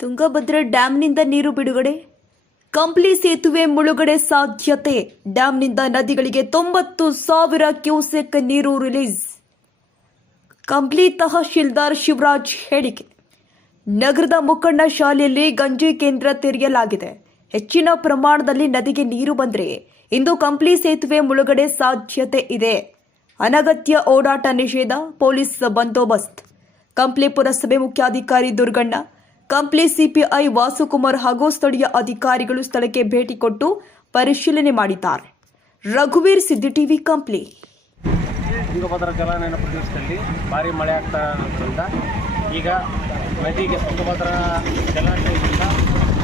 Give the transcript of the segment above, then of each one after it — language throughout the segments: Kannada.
ತುಂಗಭದ್ರಾ ಡ್ಯಾಂನಿಂದ ನೀರು ಬಿಡುಗಡೆ. ಕಂಪ್ಲಿ ಸೇತುವೆ ಮುಳುಗಡೆ ಸಾಧ್ಯತೆ. ಡ್ಯಾಂನಿಂದ ನದಿಗಳಿಗೆ ತೊಂಬತ್ತು ಸಾವಿರ ಕ್ಯೂಸೆಕ್ ನೀರು ರಿಲೀಸ್. ಕಂಪ್ಲಿ ತಹಶೀಲ್ದಾರ್ ಶಿವರಾಜ್ ಹೇಳಿಕೆ. ನಗರದ ಮುಖಂಡ ಶಾಲೆಯಲ್ಲಿ ಗಂಜಿ ಕೇಂದ್ರ ತೆರೆಯಲಾಗಿದೆ. ಹೆಚ್ಚಿನ ಪ್ರಮಾಣದಲ್ಲಿ ನದಿಗೆ ನೀರು ಬಂದರೆ ಇಂದು ಕಂಪ್ಲಿ ಸೇತುವೆ ಮುಳುಗಡೆ ಸಾಧ್ಯತೆ ಇದೆ. ಅನಗತ್ಯ ಓಡಾಟ ನಿಷೇಧ, ಪೊಲೀಸ್ ಬಂದೋಬಸ್ತ್. ಕಂಪ್ಲಿ ಪುರಸಭೆ ಮುಖ್ಯಾಧಿಕಾರಿ ದುರ್ಗಣ್ಣ ಕಂಪ್ಲಿ ಸಿಪಿಐ ವಾಸುಕುಮಾರ್ ಹಾಗೂ ಸ್ಥಳೀಯ ಅಧಿಕಾರಿಗಳು ಸ್ಥಳಕ್ಕೆ ಭೇಟಿ ಕೊಟ್ಟು ಪರಿಶೀಲನೆ ಮಾಡಿದ್ದಾರೆ. ರಘುವೀರ್ ಸಿದ್ದಿ ಟಿವಿ ಕಂಪ್ಲಿ. ತುಂಗಭದ್ರಾ ಜಲಾನಯನ ಪ್ರದೇಶದಲ್ಲಿ ಭಾರಿ ಮಳೆ ಆಗ್ತಾ ಇರೋದ್ರಿಂದ ಈಗ ನದಿಗೆ ತುಂಗಭದ್ರಾ ಜಲಾಶಯದಿಂದ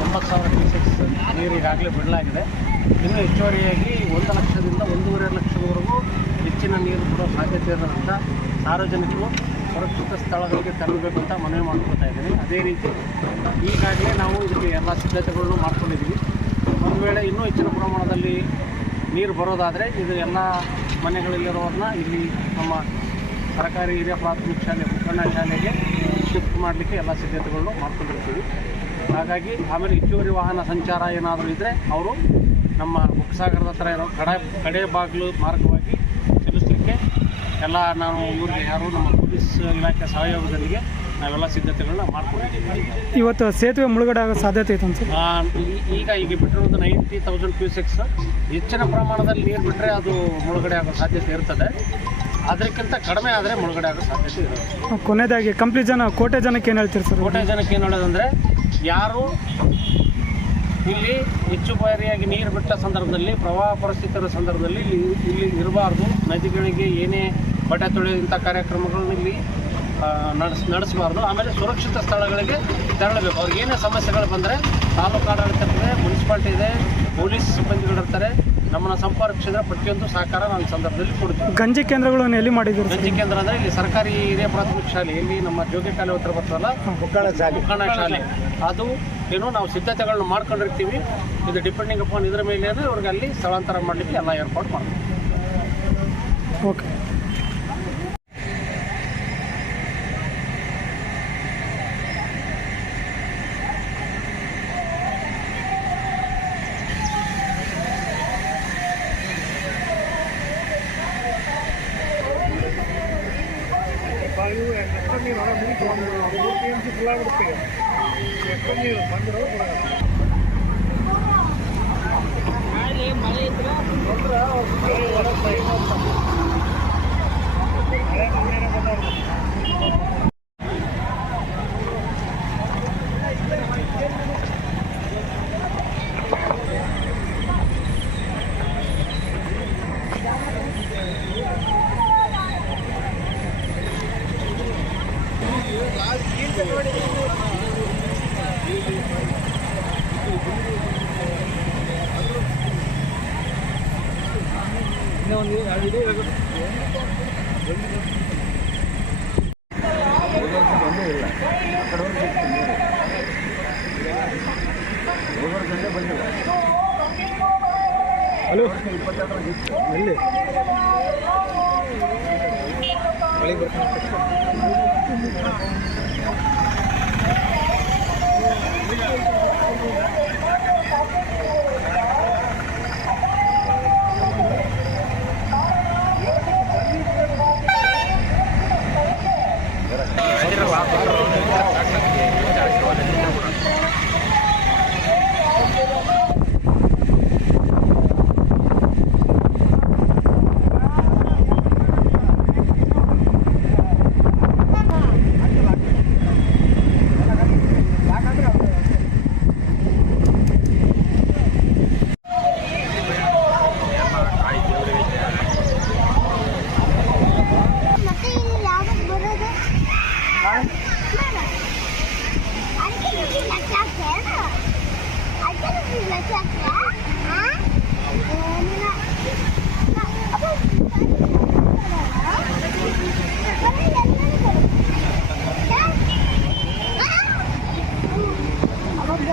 ಒಂಬತ್ತು ಸಾವಿರ ಕ್ಯೂಸೆಕ್ಸ್ ನೀರು ಈಗಾಗಲೇ ಬಿಡಲಾಗಿದೆ. ಇನ್ನೂ ಹೆಚ್ಚುವರಿಯಾಗಿ ಒಂದು ಲಕ್ಷದಿಂದ ಒಂದೂವರೆ ಲಕ್ಷದವರೆಗೂ ಹೆಚ್ಚಿನ ನೀರು ಬಿಡೋ ಸಾಧ್ಯತೆ ಇರೋದ್ರಿಂದ ಸಾರ್ವಜನಿಕರು ಸುರಕ್ಷಿತ ಸ್ಥಳಗಳಿಗೆ ತೆರಳಬೇಕು ಅಂತ ಮನವಿ ಮಾಡ್ಕೊಳ್ತಾ ಇದ್ದೀನಿ. ಅದೇ ರೀತಿ ಈಗಾಗಲೇ ನಾವು ಇದಕ್ಕೆ ಎಲ್ಲ ಸಿದ್ಧತೆಗಳನ್ನು ಮಾಡ್ಕೊಂಡಿದ್ದೀವಿ. ಒಂದು ವೇಳೆ ಇನ್ನೂ ಹೆಚ್ಚಿನ ಪ್ರಮಾಣದಲ್ಲಿ ನೀರು ಬರೋದಾದರೆ ಇದು ಎಲ್ಲ ಮನೆಗಳಲ್ಲಿರೋರನ್ನ ಇಲ್ಲಿ ನಮ್ಮ ಸರ್ಕಾರಿ ಹಿರಿಯ ಪ್ರಾಥಮಿಕ ಶಾಲೆ, ಮುಖಂಡ ಶಾಲೆಗೆ ಶಿಫ್ಟ್ ಮಾಡಲಿಕ್ಕೆ ಎಲ್ಲ ಸಿದ್ಧತೆಗಳನ್ನು ಮಾಡ್ಕೊಂಡಿರ್ತೀವಿ. ಹಾಗಾಗಿ ಆಮೇಲೆ ಹೆಚ್ಚುವರಿ ವಾಹನ ಸಂಚಾರ ಏನಾದರೂ ಇದ್ದರೆ ಅವರು ನಮ್ಮ ಬುಕ್ಸಾಗರದ ಹತ್ರ ಇರೋ ಕಡೆ ಕಡೆ ಬಾಗಿಲು ಮಾರ್ಗವಾಗಿ ಚಲಿಸಲಿಕ್ಕೆ ಎಲ್ಲ ನಾವು ಇವ್ರಿಗೆ ಯಾರು ನಮ್ಮ ಪೊಲೀಸ್ ಇಲಾಖೆ ಸಹಯೋಗದೊಂದಿಗೆ ನಾವೆಲ್ಲ ಸಿದ್ಧತೆಗಳನ್ನ ಮಾಡ್ಕೊಂಡಿದ್ದೀವಿ. ಇವತ್ತು ಸೇತುವೆ ಮುಳುಗಡೆ ಆಗೋ ಸಾಧ್ಯತೆ ಐತೆ ಆ, ಈಗ ಈಗ ಬಿಟ್ಟಿರೋದು ನೈಂಟಿ ತೌಸಂಡ್ ಕ್ಯೂಸೆಕ್ಸ್ ಹೆಚ್ಚಿನ ಪ್ರಮಾಣದಲ್ಲಿ ನೀರು ಬಿಟ್ಟರೆ ಅದು ಮುಳುಗಡೆ ಆಗೋ ಸಾಧ್ಯತೆ ಇರ್ತದೆ. ಅದಕ್ಕಿಂತ ಕಡಿಮೆ ಆದರೆ ಮುಳುಗಡೆ ಆಗೋ ಸಾಧ್ಯತೆ ಇರುತ್ತೆ ಕೊನೆಯದಾಗಿ ಕಂಪ್ಲೀಟ್ ಜನ ಕೋಟೆ ಜನಕ್ಕೆ ಏನು ಹೇಳ್ತೀರಿ ಸರ್? ಕೋಟೆ ಜನಕ್ಕೆ ಏನು ಹೇಳೋದಂದರೆ ಯಾರು ಇಲ್ಲಿ ಹೆಚ್ಚುವರಿಯಾಗಿ ನೀರು ಬಿಟ್ಟ ಸಂದರ್ಭದಲ್ಲಿ, ಪ್ರವಾಹ ಪರಿಸ್ಥಿತಿ ಸಂದರ್ಭದಲ್ಲಿ ಇಲ್ಲಿ ಇಲ್ಲಿ ಇರಬಾರ್ದು. ನದಿಗಳಿಗೆ ಏನೇ ಬಟ್ಟೆ ತೊಳೆಯುವಂಥ ಕಾರ್ಯಕ್ರಮಗಳನ್ನು ಇಲ್ಲಿ ನಡೆಸ್ ನಡೆಸಬಾರ್ದು. ಆಮೇಲೆ ಸುರಕ್ಷಿತ ಸ್ಥಳಗಳಿಗೆ ತೆರಳಬೇಕು. ಅವ್ರಿಗೆ ಏನೇ ಸಮಸ್ಯೆಗಳು ಬಂದರೆ ತಾಲೂಕು ಆಡಳಿತ ಇದೆ ಮುನ್ಸಿಪಾಲ್ಟಿ ಇದೆ ಪೊಲೀಸ್ ಸಿಬ್ಬಂದಿಗಳಿರ್ತಾರೆ ನಮ್ಮನ್ನು ಸಂಪರ್ಕಿಸಿದ್ರೆ ಪ್ರತಿಯೊಂದು ಸಹಕಾರ ನಾನು ಸಂದರ್ಭದಲ್ಲಿ ಕೊಡ್ತೀನಿ. ಗಂಜಿ ಕೇಂದ್ರಗಳನ್ನು ಎಲ್ಲಿ ಮಾಡಿದ್ದೀರಿ ಗಂಜಿ ಕೇಂದ್ರ ಅಂದರೆ ಇಲ್ಲಿ ಸರ್ಕಾರಿ ಹಿರಿಯ ಪ್ರಾಥಮಿಕ ಶಾಲೆ ಇಲ್ಲಿ ನಮ್ಮ ಜೋಗಿ ಶಾಲೆ ಉತ್ತರ ಬರ್ತಲ್ಲ ಮುಕ್ಕಣ ಶಾಲೆ. ಮುಕ್ಕಣ ಶಾಲೆ. ಅದು ಏನು ನಾವು ಸಿದ್ಧತೆಗಳನ್ನ ಮಾಡ್ಕೊಂಡಿರ್ತೀವಿ. ಇದು ಡಿಪೆಂಡಿಂಗ್ ಅಪಾನ್ ಇದ್ರ ಮೇಲೆ ಅವ್ರಿಗೆ ಅಲ್ಲಿ ಸ್ಥಳಾಂತರ ಮಾಡಲಿಕ್ಕೆ ಎಲ್ಲ ಏರ್ಪಾಡು ಮಾಡ್ತೀವಿ. ಓಕೆ. ഇരുപത്തിയഞ്ച് കിലോമീറ്റർ എപ്പോഴും പന്ത്രോ മഴ ಹಲೋ ಎಲ್ಲಿ ಮತ್ತೆ Thank you.